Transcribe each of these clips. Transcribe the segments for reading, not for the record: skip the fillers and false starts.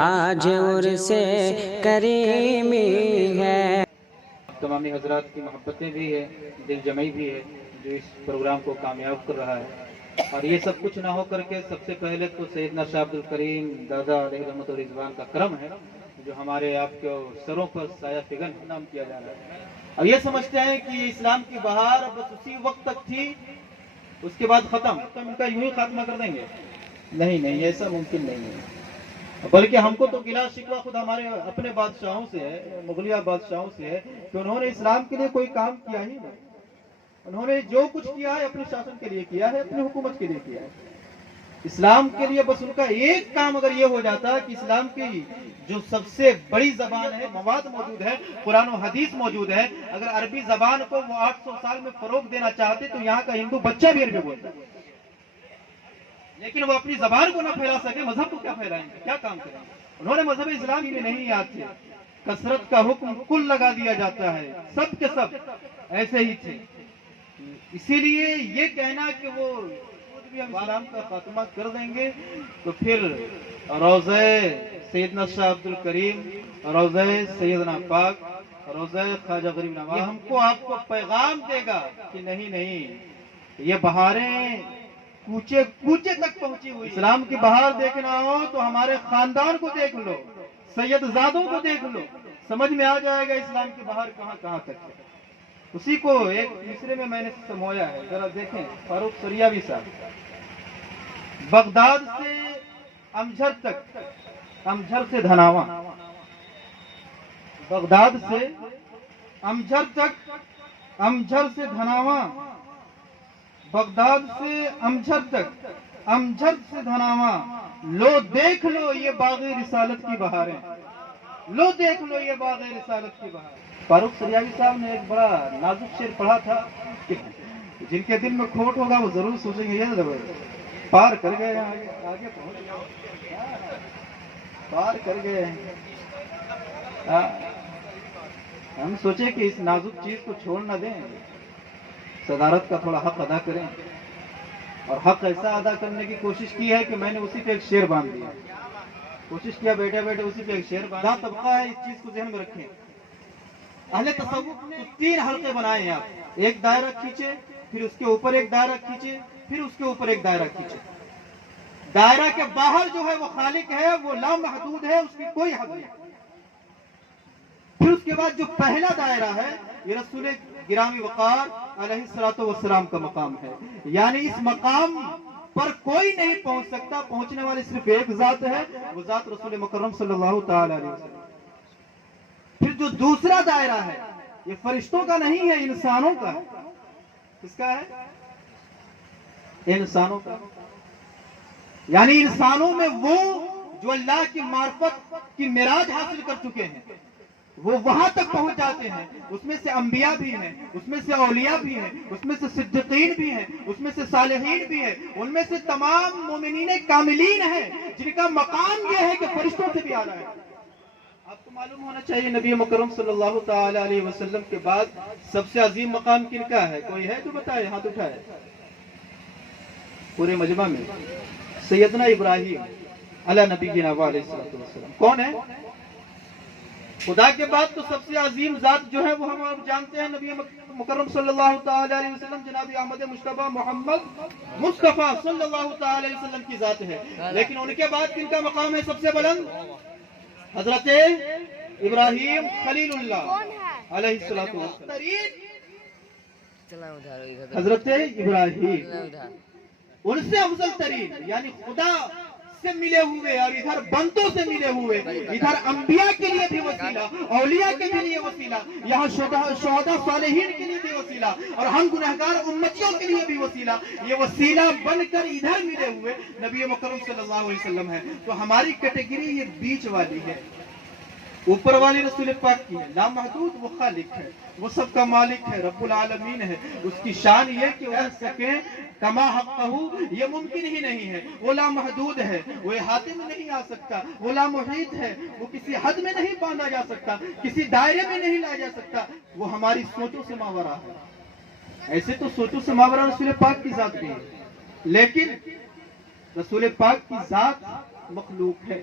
آج عرس کریمی ہے۔ تمامی حضرات کی محبتیں بھی ہے، دل جمعی بھی ہے جو اس پروگرام کو کامیاب کر رہا ہے، اور یہ سب کچھ نہ ہو کر کے سب سے پہلے تو سیدنا شاہ عبد الکریم دادا علیہ رحمت و رضوان کا کرم ہے جو ہمارے آپ کے سروں پر سایہ فگن نام کیا جا رہا ہے۔ اور یہ سمجھتے ہیں کہ اسلام کی بہار بس اسی وقت تک تھی، اس کے بعد ختم، تو ان کا یوں ہی خاتمہ کر دیں گے؟ نہیں، ایسا ممکن نہیں ہے، بلکہ ہم کو تو گلا شکوہ خود ہمارے اپنے بادشاہوں سے ہے، مغلیہ بادشاہوں سے ہے کہ انہوں نے اسلام کے لیے کوئی کام کیا ہی نہیں۔ انہوں نے جو کچھ کیا ہے اپنے شاسن کے لیے کیا ہے، اپنی حکومت کے لیے کیا ہے۔ اسلام کے لیے بس ان کا ایک کام اگر یہ ہو جاتا کہ اسلام کی جو سب سے بڑی زبان ہے، مواد موجود ہے، قرآن و حدیث موجود ہے، اگر عربی زبان کو وہ 800 سال میں فروغ دینا چاہتے تو یہاں کا ہندو بچہ بھی عربی بولتا ہے، لیکن وہ اپنی زبان کو نہ پھیلا سکے، مذہب کو کیا پھیلائیں گے، کیا کام کریں گے؟ انہوں نے مذہب اسلام میں نہیں یاد تھے، کثرت کا حکم کل لگا دیا جاتا ہے، سب کے سب ایسے ہی تھے۔ اسی لیے یہ کہنا کہ وہ بھی ہم اسلام کا خاتمہ کر دیں گے تو پھر روضہ سیدنا شاہ عبد الکریم، روضہ سیدنا پاک، روضہ خواجہ غریب نواز یہ ہم کو آپ کو پیغام دے گا کہ نہیں، یہ بہاریں کوچے کوچے تک پہنچی ہوئی۔ اسلام کی بہار دیکھنا ہو تو ہمارے خاندان کو دیکھ لو، سید زادوں کو دیکھ لو، سمجھ میں آ جائے گا اسلام کی بہار کہاں تک ہے۔ اسی کو ایک مصرے میں میں نے سمویا ہے، ذرا دیکھیں، فاروق سریاوی صاحب، بغداد سے امجھر تک، امجھر سے دھناواں، بغداد سے امجھر تک، امجھر سے دھناواں، بغداد سے امجھر تک، امجھر سے دھناواں، لو دیکھ لو یہ باغ رسالت کی بہاریں، لو دیکھ لو یہ باغ رسالت کی بہاریں۔ فاروق سریاوی صاحب نے ایک بڑا نازک شعر پڑھا تھا کہ جن کے دل میں کھوٹ ہوگا وہ ضرور سوچیں گے یہ پار کر گئے، آگے پہنچ گئے، پار کر گئے۔ ہم سوچے کہ اس نازک چیز کو چھوڑ نہ دیں، صدارت کا تھوڑا حق ادا کریں، اور حق ایسا ادا کرنے کی کوشش کی ہے کہ میں نے اسی پہ ایک شعر باندھ دیا، کوشش کیا بیٹھے اسی پہ ایک شعر باندھا۔ طبقہ ہے، اس چیز کو ذہن میں رکھیں۔ اہل تصوف نے 3 حلقے بنائے ہیں، آپ ایک دائرہ کھینچے، پھر اس کے اوپر ایک دائرہ کھینچے، پھر اس کے اوپر ایک دائرہ کھینچے۔ دائرہ کے باہر جو ہے وہ خالق ہے، وہ لامحدود ہے، اس کی کوئی حد نہیں۔ پھر اس کے بعد جو پہلا دائرہ ہے یہ رسول گرامی وقار علیہ الصلوۃ والسلام کا مقام ہے، یعنی اس مقام پر کوئی نہیں پہنچ سکتا، پہنچنے والے صرف ایک ذات ہے، وہ ذات رسول مکرم صلی اللہ تعالی علیہ وسلم۔ پھر جو دوسرا دائرہ ہے یہ فرشتوں کا نہیں ہے، انسانوں کا ہے۔ کس کا ہے؟ انسانوں کا، یعنی انسانوں میں وہ جو اللہ کی معرفت کی معراج حاصل کر چکے ہیں وہ وہاں تک پہنچ جاتے ہیں۔ اس میں سے انبیاء بھی ہیں، اس میں سے اولیاء بھی ہیں، اس میں سے صدیقین بھی ہیں، اس میں سے صالحین بھی ہیں، ان میں سے تمام مومنین کاملین ہیں جن کا مقام یہ ہے کہ فرشتوں سے بھی اعلیٰ ہے۔ آپ کو معلوم ہونا چاہیے نبی مکرم صلی اللہ تعالی علیہ وسلم کے بعد سب سے عظیم مقام کن کا ہے؟ کوئی ہے جو بتائے، ہاتھ اٹھائے پورے مجمع میں؟ سیدنا ابراہیم علی نبینا علیہ السلام۔ کون ہے؟ خدا کے بعد تو سب سے عظیم ذات جو ہے وہ ہم جانتے ہیں، نبی مکرم صلی اللہ تعالی علیہ وسلم، جناب احمد مصطفیٰ محمد مصطفیٰ صلی اللہ تعالی علیہ وسلم کی ذات ہے، لیکن ان کے بعد کن کا مقام ہے سب سے بلند؟ حضرت ابراہیم خلیل اللہ علیہ السلام۔ حضرت ابراہیم ان سے افضل ترین، یعنی خدا سے ملے ہوئے اور ادھر بندوں سے ملے ہوئے، ادھر انبیاء کے لیے بھی وسیلہ، اولیاء کے لیے وسیلہ، یہاں شہداء صالحین کے لیے بھی وسیلہ، اور ہم گنہگار امتیوں کے لیے بھی وسیلہ، یہ وسیلہ بن کر ادھر ملے ہوئے نبی مکرم صلی اللہ علیہ وسلم ہے۔ تو ہماری کیٹیگری یہ بیچ والی ہے، اوپر والی رسول پاک کی ہے، لامحدود وہ خالق ہے، وہ سب کا مالک ہے، رب العالمین ہے، اس کی شان یہ کہ وہ سکے کما حقہ، یہ ممکن ہی نہیں ہے، وہ لامحدود ہے، وہ احاطے میں نہیں آ سکتا، وہ لامحیط ہے، وہ کسی حد میں نہیں باندھا جا سکتا، کسی دائرے میں نہیں لایا جا سکتا، وہ ہماری سوچوں سے ماورا ہے۔ ایسے تو سوچوں سے ماورا رسول پاک کی ذات بھی ہے، لیکن رسول پاک کی ذات مخلوق ہے،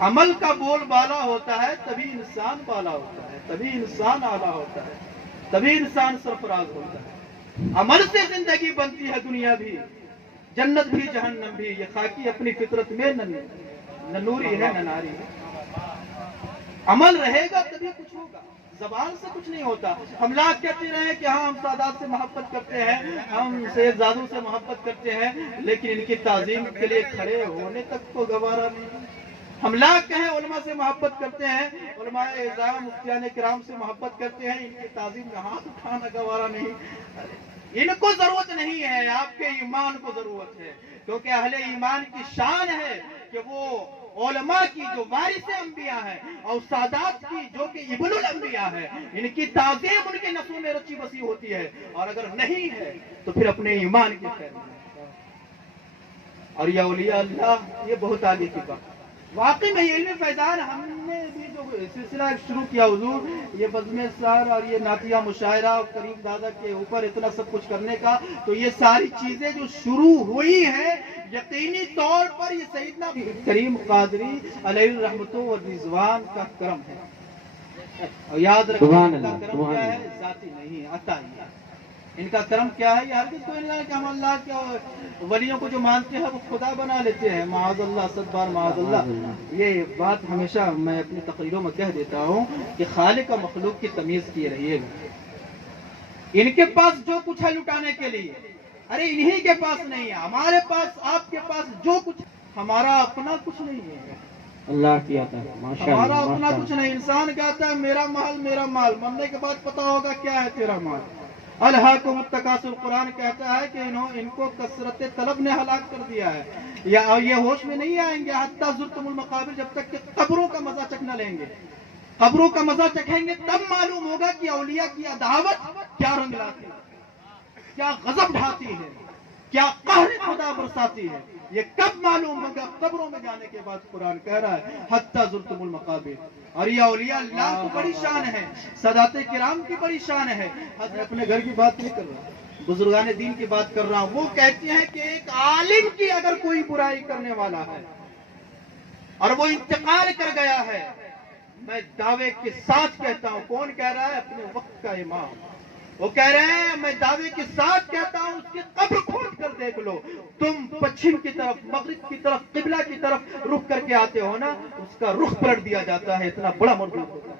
عمل کا بول بالا ہوتا ہے تبھی انسان بالا ہوتا ہے، تبھی انسان اعلیٰ ہوتا ہے، تبھی انسان سرفراز ہوتا ہے۔ عمل سے زندگی بنتی ہے دنیا بھی، جنت بھی جہنم بھی، یہ خاکی اپنی فطرت میں نہ نوری ہے نہ ناری ہے۔ عمل رہے گا تبھی کچھ ہوگا، زبان سے کچھ نہیں ہوتا۔ ہم لاکھ کہتے رہے کہ ہاں ہم سادات سے محبت کرتے ہیں، ہم سید زادو سے محبت کرتے ہیں، لیکن ان کی تعظیم کے لیے کھڑے ہونے تک کو گوارا نہیں۔ ہم لاکھ کہیں علماء سے محبت کرتے ہیں، علماء اعظام مفتیان کرام سے محبت کرتے ہیں، ان کی تعظیم میں ہاتھ اٹھانا گوارا نہیں۔ ان کو ضرورت نہیں ہے، آپ کے ایمان کو ضرورت ہے، کیونکہ اہل ایمان کی شان ہے کہ وہ علماء کی جو وارث انبیاء ہیں اور سادات کی جو کہ ابن الانبیاء ہے، ان کی تعظیم ان کے نسوں میں رچی بسی ہوتی ہے، اور اگر نہیں ہے تو پھر اپنے ایمان کی خیر نہیں۔ اور یہ اولیاء اللہ، یہ بہت آگے کی بات۔ واقعی میں یہ علم فیضان ہم نے بھی جو سلسلہ شروع کیا حضور، یہ بزم سار اور یہ نعتیہ مشاعرہ اور کریم دادا کے اوپر اتنا سب کچھ کرنے کا، تو یہ ساری چیزیں جو شروع ہوئی ہیں یقینی طور پر یہ سیدنا کریم قادری علیہ الرحمت و رضوان کا کرم ہے۔ اور یاد رکھیں ان کا کرم کیا ہے، ذاتی نہیں ہے، عطائی ہے۔ ان کا کرم کیا ہے، یہ ہرگز کوئی نہیں ہے کہ ہم اللہ کے ولیوں کو جو مانتے ہیں وہ خدا بنا لیتے ہیں، معاذ اللہ، صد بار معاذ اللہ۔ یہ بات ہمیشہ میں اپنی تقریروں میں کہہ دیتا ہوں کہ خالق و مخلوق کی تمیز کیے رہیے گا۔ ان کے پاس جو کچھ ہے لٹانے کے لیے، ارے انہی کے پاس نہیں ہے، ہمارے پاس، آپ کے پاس جو کچھ، ہمارا اپنا کچھ نہیں ہے، اللہ کی عطا ہے، ماشاءاللہ، ہمارا اپنا کچھ نہیں۔ انسان کہتا ہے میرا مال میرا مال، مرنے کے بعد پتا ہوگا کیا ہے تیرا مال۔ الہاکم التکاثر، قرآن کہتا ہے کہ ان کو کثرت طلب نے ہلاک کر دیا ہے، یا یہ ہوش میں نہیں آئیں گے حتی زرتم المقابر، جب تک کہ قبروں کا مزہ چکھنا لیں گے۔ قبروں کا مزہ چکھیں گے تب معلوم ہوگا کہ اولیاء کی عداوت کیا رنگ لاتی ہے، کیا غضب ڈھاتی ہے، کیا قہر خدا برساتی ہے، یہ کب معلوم ہوگا؟ قبروں میں جانے کے بعد۔ قرآن کہہ رہا ہے حتی زرتم المقابر۔ اور یہ اولیاء اللہ کی بڑی شان ہے، سادات کرام کی بڑی شان ہے۔ میں اپنے گھر کی بات نہیں کر رہا، بزرگان دین کی بات کر رہا ہوں۔ وہ کہتے ہیں کہ ایک عالم کی اگر کوئی برائی کرنے والا ہے اور وہ انتقال کر گیا ہے، میں دعوے کے ساتھ کہتا ہوں، کون کہہ رہا ہے؟ اپنے وقت کا امام۔ وہ کہہ رہے ہیں میں دعوے کے ساتھ کہتا ہوں، اس کی قبر کھود کر دیکھ لو، تم پچھم کی طرف، مغرب کی طرف، قبلہ کی طرف رخ کر کے آتے ہو نا، اس کا رخ پلٹ دیا جاتا ہے، اتنا بڑا مردود ہوتا ہے۔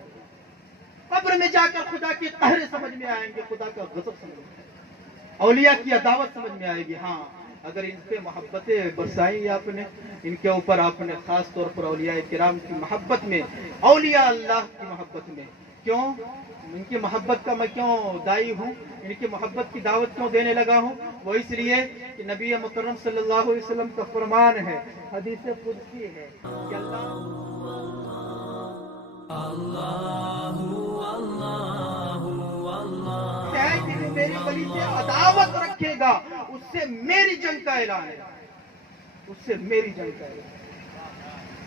قبر میں جا کر خدا کی قہر سمجھ میں آئیں گے، خدا کا غضب سمجھ میں آئے گا، اولیاء کی عداوت سمجھ میں آئے گی۔ ہاں اگر ان پہ محبتیں برسائی آپ نے، ان کے اوپر آپ نے خاص طور پر اولیاء کرام کی محبت میں، اولیاء اللہ کی محبت میں، کیوں ان کی محبت کا میں کیوں دائی ہوں، ان کی محبت کی دعوت کیوں دینے لگا ہوں؟ وہ اس لیے کہ نبی مکرم صلی اللہ علیہ وسلم کا فرمان ہے، حدیث قدسی ہے کہ ہے کہ جو میری ولی سے عداوت رکھے گا اس سے میری جنگ کا اعلان ہے، اس سے میری جنگ کا اعلان۔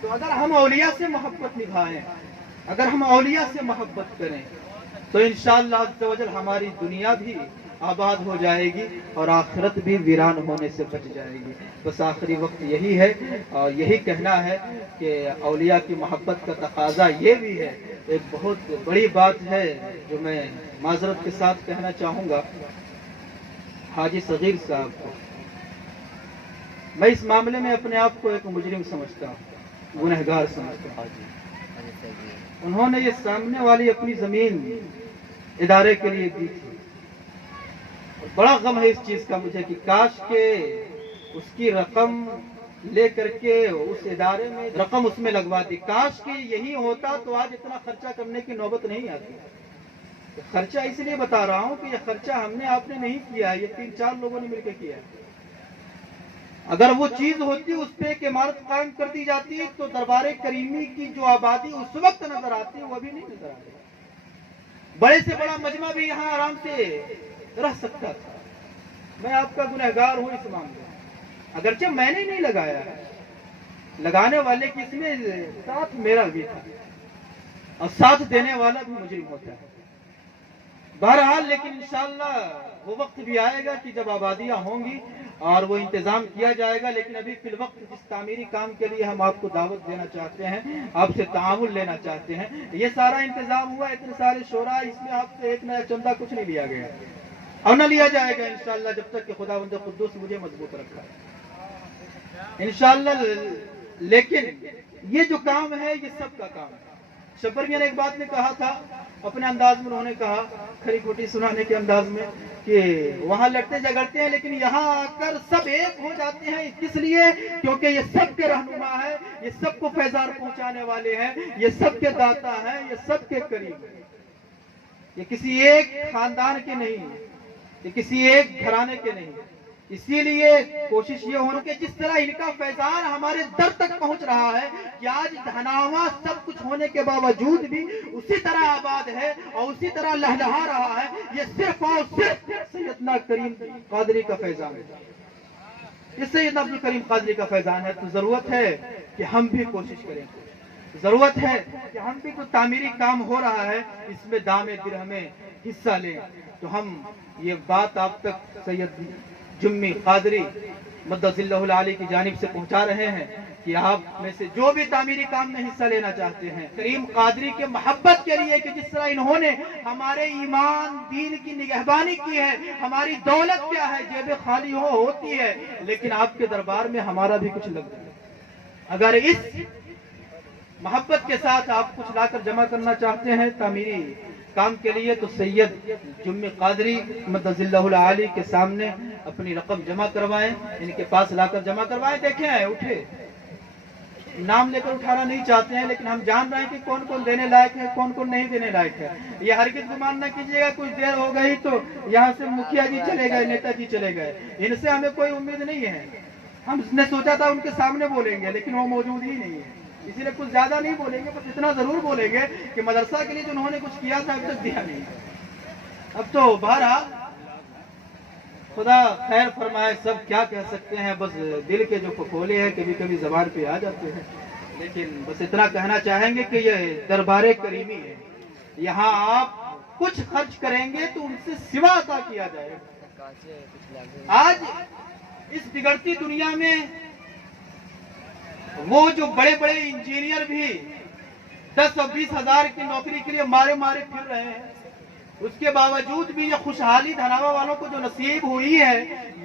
تو اگر ہم اولیاء سے محبت نبھائیں، اگر ہم اولیاء سے محبت کریں تو انشاءاللہ عز و جل ہماری دنیا بھی آباد ہو جائے گی اور آخرت بھی ویران ہونے سے بچ جائے گی۔ بس آخری وقت یہی ہے اور یہی کہنا ہے کہ اولیاء کی محبت کا تقاضا یہ بھی ہے۔ ایک بہت بڑی بات ہے جو میں معذرت کے ساتھ کہنا چاہوں گا حاجی صغیر صاحب کو، میں اس معاملے میں اپنے آپ کو ایک مجرم سمجھتا ہوں، گنہگار سمجھتا ہوں۔ انہوں نے یہ سامنے والی اپنی زمین ادارے کے لیے دی تھی، بڑا غم ہے اس چیز کا مجھے کہ کاش کہ اس کی رقم لے کر کے اس ادارے میں رقم اس میں لگوا دی، کاش کہ یہی ہوتا تو آج اتنا خرچہ کرنے کی نوبت نہیں آتی۔ خرچہ اس لیے بتا رہا ہوں کہ یہ خرچہ ہم نے آپ نے نہیں کیا ہے، یہ 3-4 لوگوں نے مل کے کیا ہے۔ اگر وہ چیز ہوتی اس پہ ایک عمارت قائم کر دی جاتی تو دربار کریمی کی جو آبادی اس وقت نظر آتی وہ ابھی نہیں نظر آتی، بڑے سے بڑا مجمع بھی یہاں آرام سے رہ سکتا تھا۔ میں آپ کا گنہگار ہوں اس معاملے میں، اگرچہ میں نے نہیں لگایا ہے، لگانے والے کی اس میں ساتھ میرا بھی تھا اور ساتھ دینے والا بھی مجرم ہوتا ہے۔ بہرحال لیکن انشاءاللہ وہ وقت بھی آئے گا کہ جب آبادیاں ہوں گی اور وہ انتظام کیا جائے گا، لیکن ابھی فی الوقت جس تعمیری کام کے لیے ہم آپ کو دعوت دینا چاہتے ہیں، آپ سے تعاون لینا چاہتے ہیں، یہ سارا انتظام ہوا، اتنے سارے شورا، اس میں آپ سے ایک نیا چندہ کچھ نہیں لیا گیا اور نہ لیا جائے گا انشاءاللہ، جب تک کہ خداوند قدوس مجھے مضبوط رکھا ہے انشاءاللہ۔ لیکن یہ جو کام ہے یہ سب کا کام ہے۔ شبر میاں نے ایک بات نے کہا تھا اپنے انداز میں، انہوں نے کہا کھری کھوٹی سنانے کے انداز میں کہ وہاں لڑتے جھگڑتے ہیں لیکن یہاں آ کر سب ایک ہو جاتے ہیں، کس لیے؟ کیونکہ یہ سب کے رہنما ہے، یہ سب کو فیضان پہنچانے والے ہیں، یہ سب کے داتا ہیں، یہ سب کے قریب ہیں، یہ کسی ایک خاندان کے نہیں ہیں، یہ کسی ایک گھرانے کے نہیں ہیں۔ اسی لیے کوشش یہ ہونا کہ جس طرح ان کا فیضان ہمارے در تک پہنچ رہا ہے کہ آج دھناوا سب کچھ ہونے کے باوجود بھی اسی طرح آباد ہے اور اسی طرح لہلہا رہا ہے، یہ صرف اور صرف سیدنا کریم قادری کا فیضان ہے، یہ سیدنا عبد الکریم قادری کا فیضان ہے۔ تو ضرورت ہے کہ ہم بھی کوشش کریں، ضرورت ہے کہ ہم بھی کوئی تعمیری کام ہو رہا ہے اس میں دام درہم حصہ لیں۔ تو ہم یہ بات آپ تک سید جمی قادری مدث اللہ العالی کی جانب سے پہنچا رہے ہیں کہ آپ میں سے جو بھی تعمیری کام میں حصہ لینا چاہتے ہیں، کریم قادری کے محبت کے لیے کہ جس طرح انہوں نے ہمارے ایمان دین کی نگہبانی کی ہے، ہماری دولت کیا ہے جیبیں خالی ہوتی ہے، لیکن آپ کے دربار میں ہمارا بھی کچھ لگ جائے۔ اگر اس محبت کے ساتھ آپ کچھ لا کر جمع کرنا چاہتے ہیں تعمیری کام کے لیے، تو سید جمی قادری مدث اللہ العالی کے سامنے اپنی رقم جمع کروائیں، ان کے پاس لا کر جمع کروائیں۔ دیکھیں اٹھے، نام لے کر اٹھانا نہیں چاہتے ہیں، لیکن ہم جان رہے ہیں کہ کون کون دینے لائق ہے، کون کون نہیں دینے لائق ہے۔ یہ ہرگز گمان نہ کیجیے گا کچھ دیر ہو گئی تو یہاں سے مکھیا جی چلے گئے، نیتا جی چلے گئے، ان سے ہمیں کوئی امید نہیں ہے۔ ہم نے سوچا تھا ان کے سامنے بولیں گے لیکن وہ موجود ہی نہیں ہے، اسی لیے کچھ زیادہ نہیں بولیں گے، بس اتنا ضرور بولیں گے کہ مدرسہ کے لیے جو انہوں نے کچھ کیا تھا اب تک دیا نہیں۔ اب تو بہرحال خدا خیر فرمائے، سب کیا کہہ سکتے ہیں، بس دل کے جو پھپھولے ہیں کبھی کبھی زبان پہ آ جاتے ہیں، لیکن بس اتنا کہنا چاہیں گے کہ یہ دربار کریمی ہے، یہاں آپ کچھ خرچ کریں گے تو ان سے سوا عطا کیا جائے گا۔ آج اس بگڑتی دنیا میں وہ جو بڑے بڑے انجینئر بھی 10 اور 20 ہزار کی نوکری کے لیے مارے مارے پھر رہے ہیں، اس کے باوجود بھی یہ خوشحالی دھناوا والوں کو جو نصیب ہوئی ہے،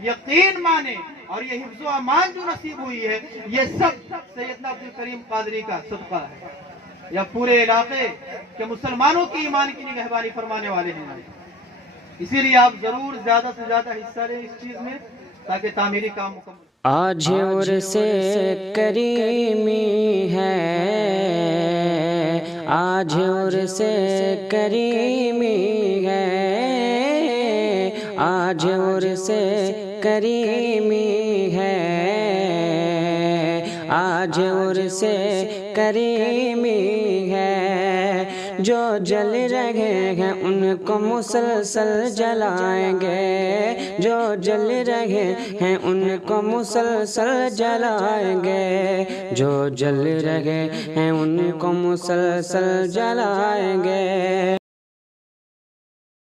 یقین مانے، اور یہ حفظ و امان جو نصیب ہوئی ہے، یہ سب سیدنا عبد الکریم قادری کا صدقہ ہے، یا پورے علاقے کے مسلمانوں کی ایمان کی نگہبانی فرمانے والے ہیں۔ اسی لیے آپ ضرور زیادہ سے زیادہ حصہ لیں اس چیز میں تاکہ تعمیری کام مکمل۔ آج عرس کریمی ہے، آج عرس کریمی ہے، آج عرس کریمی ہے، آج عرس کریمی ہے، جو جل رہے ہیں ان کو مسلسل جلائیں گے، جو جل رہے ہیں ان کو مسلسل جلائیں گے، جو جل رہے ہیں ان کو مسلسل جلائیں گے۔